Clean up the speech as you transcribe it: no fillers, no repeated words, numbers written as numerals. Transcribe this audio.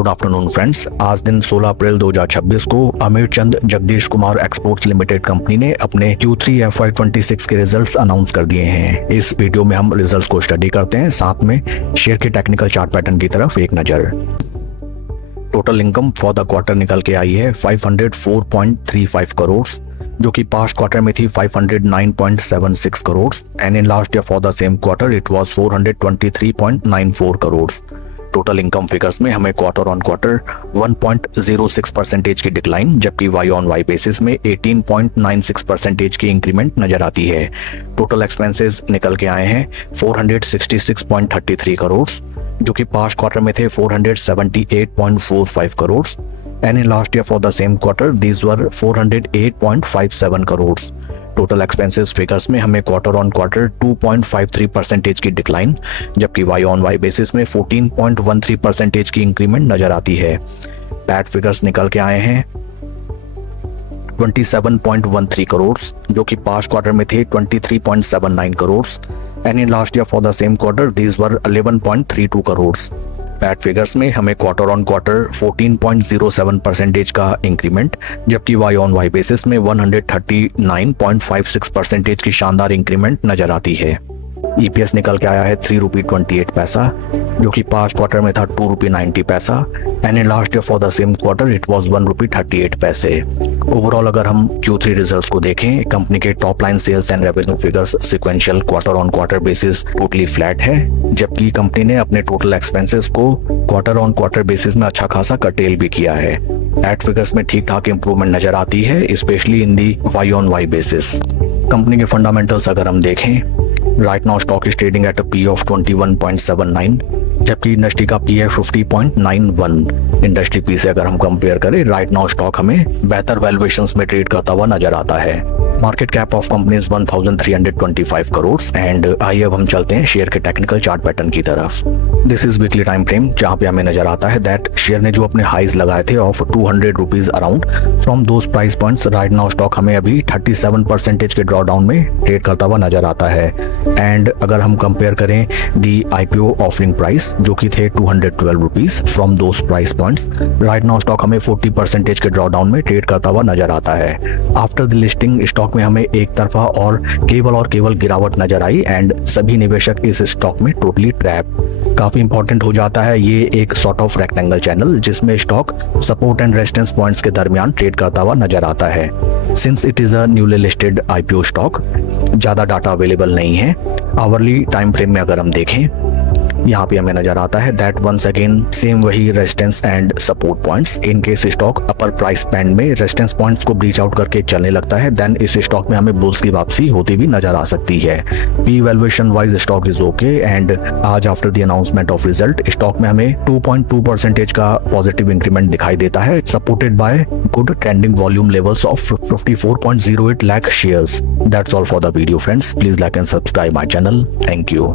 Good afternoon friends. आज दिन 16 अप्रैल 2026 को Amir Chand Jagdish Kumar exports limited company ने अपने Q3 FY26 के रिजल्ट्स अनाउंस कर दिए हैं। इस वीडियो में हम रिजल्ट्स को स्टडी करते हैं, साथ में शेयर के टेक्निकल चार्ट पैटर्न की तरफ एक नजर। Total income for the quarter निकल के आई है 504.35 करोड़, जो कि पास्ट क्वार्टर में थी 509.76 crore and in last year for the same quarter it was 423.94 crore. Total income figures में हमें क्वार्टर ऑन क्वार्टर 1.06% की डिक्लाइन, जबकि वाई ऑन वाई बेसिस में 18.96% की इंक्रीमेंट नजर आती है। टोटल एक्सपेंसेस निकल के आए हैं 466.33 करोड़, जो कि पास्ट क्वार्टर में थे 478.45 crore and in last year for the same quarter these were 408.57 crore. Total expenses figures में हमें क्वार्टर ऑन क्वार्टर 2.53% की डिक्लाइन, जबकि वाई ऑन वाई बेसिस में 14.13% की इंक्रीमेंट नजर आती है। पैट फिगर्स निकल के आए हैं 27.13 करोड़, जो कि पास्ट क्वार्टर में थे 23.79 crore and in last year for the same quarter these were 11.32 crore. PAT figures में हमें क्वार्टर ऑन क्वार्टर 14.07% का इंक्रीमेंट, जबकि वाई ऑन वाई बेसिस में 139.56% की शानदार इंक्रीमेंट नजर आती है। ईपीएस निकल के आया है 3 रुपी 28 पैसा, जो कि पास्ट क्वार्टर में था 2 रुपी 90 पैसा and in last year for the same quarter it was 1 रुपी 38 पैसे। ओवरऑल अगर हम Q3 रिजल्ट्स को देखें, कंपनी के top line sales and revenue figures sequential quarter on quarter basis totally flat है, जबकि कंपनी ने अपने टोटल एक्सपेंसेस को क्वार्टर ऑन क्वार्टर बेसिस में अच्छा खासा कर्टेल भी किया है। एट फिगर्स में ठीक ठाक इंप्रूवमेंट नजर आती है, specially in the Y on Y basis. Company के फंडामेंटल्स अगर हम देखें, right now stock is trading at a P of 21.79, जबकि इंडस्ट्री का पी है 50.91। इंडस्ट्री पी से अगर हम कंपेयर करें, राइट नाउ स्टॉक हमें बेहतर वैल्यूएशंस में ट्रेड करता हुआ नजर आता है। Market cap of company 1325 crore and आइए अब हम चलते हैं शेयर के टेक्निकल चार्ट पैटर्न की तरफ। This is weekly time frame, जहां पे हमें नजर आता है दैट शेयर ने जो अपने हाइज लगाए थे of 200 rupees around from those price points, right now stock हमें अभी 37% के ड्रॉ डाउन में ट्रेड करता हुआ नजर आता है। एंड अगर हम कंपेयर करें दी आईपीओ ऑफरिंग प्राइस, जो कि थे 212 rupees from those price points, right now stock हमें 40% के ड्रॉ डाउन में ट्रेड करता हुआ नजर आता है। आफ्टर द लिस्टिंग स्टॉक में हमें एक तरफा और केवल गिरावट नजर आई एंड सभी निवेशक इस स्टॉक में टोटली ट्रैप। काफी इंपॉर्टेंट हो जाता है ये एक सॉर्ट ऑफ रेक्टेंगल चैनल, जिसमें stock support and resistance points के दरमियान ट्रेड करता हुआ नजर आता है। Since it is a newly listed IPO stock, ज्यादा डाटा अवेलेबल नहीं है। आवरली टाइम फ्रेम में अगर हम देखें, यहाँ पे हमें नजर आता है दैट वंस अगेन सेम वही resistance and support points. In case stock upper price band में रेजिस्टेंस पॉइंट्स को ब्रीच आउट करके चलने लगता है, देन इस स्टॉक में हमें बुल्स की वापसी होती भी नजर आ सकती है। P valuation wise stock is okay and आज after the announcement of result stock में हमें 2.2% का पॉजिटिव इंक्रीमेंट दिखाई देता है, supported by good trending volume levels of 54.08 lakh shares. That's all for the video friends, please like and subscribe my channel. Thank you.